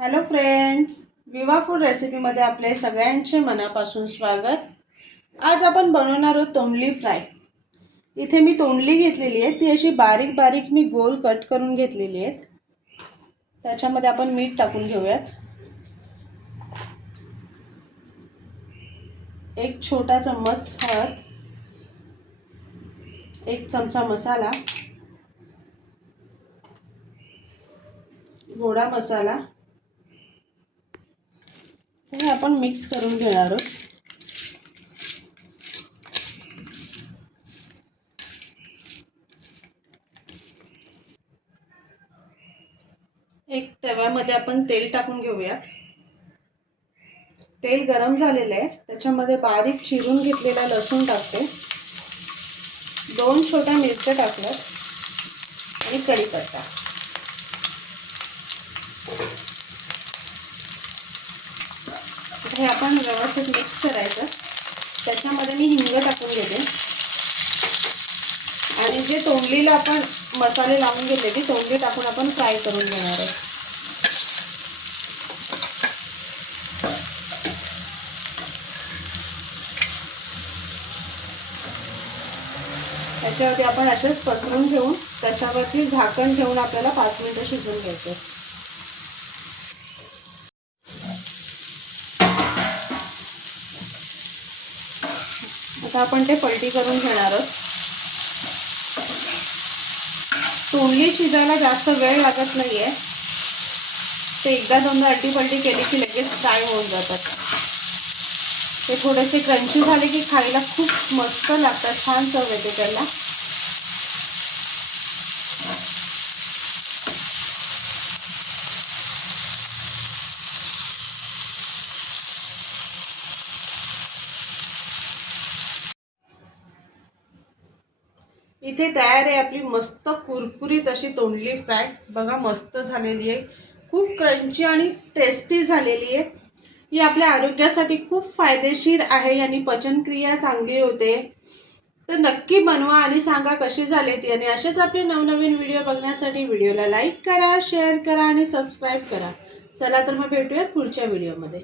Hello friends Viva food रेसिपीमध्ये आपले सगळ्यांचे मनापासून स्वागत. आज आपण बनवणार आहोत तोंडली फ्राय. इथे मी तोंडली घेतलेली आहे. ती अशी बारीक बारीक मी गोल कट करून घेतलेली आहेत त्याच्यामध्ये आपण मीठ टाकून घेऊयात. एक छोटा चम्मच हळद. एक चमचा मसाला. गोडा मसाला. हे आपण मिक्स करून घेणार आहोत. एक तव्यामध्ये आपण तेल टाकून घेऊयात. तेल गरम झालेलं आहे. त्याच्यामध्ये बारीक चिरून घेतलेला लसूण टाकते. दोन छोट्या मिरच्या टाकल्यात. आणि कढीपत्ता. हे आपण व्यवस्थित मिक्स करायचं. त्याच्यामध्ये मी हिंग टाकून घेते. आणि जे तोंडलीला आपण मसाले लावून घेतले ती तोंडली टाकून आपण फ्राय करून घेणार आहे त्याच्यावरती आपण असेच पसरून घेऊन त्याच्यावरती झाकण ठेवून आपल्याला पाच मिनिटं शिजवून घ्यायचं. आता आपण ते पलटी करून घेणार आहोत. तोंडली शिजायला जास्त वेळ लागत नाहीये. ते एकदा दोनदा अल्टी पलटी केली की लगेच फ्राय होऊन जातात. ते थोडेसे क्रंची झाले की खायला खूप मस्त लागतात. छान चव येते त्याला. इथे तयार आहे आपली मस्त कुरकुरीत अशी तोंडली फ्राय. बघा मस्त झालेली आहे. खूप क्रंची आणि टेस्टी झालेली आहे. ही आपल्या आरोग्यासाठी खूप फायदेशीर आहे. आणि पचनक्रिया चांगली होते. तर नक्की बनवा आणि सांगा कशी झाली ती. आणि असेच आपले नवनवीन व्हिडिओ बघण्यासाठी व्हिडिओला लाईक करा शेअर करा आणि सबस्क्राईब करा. चला तर मग भेटूयात पुढच्या व्हिडिओमध्ये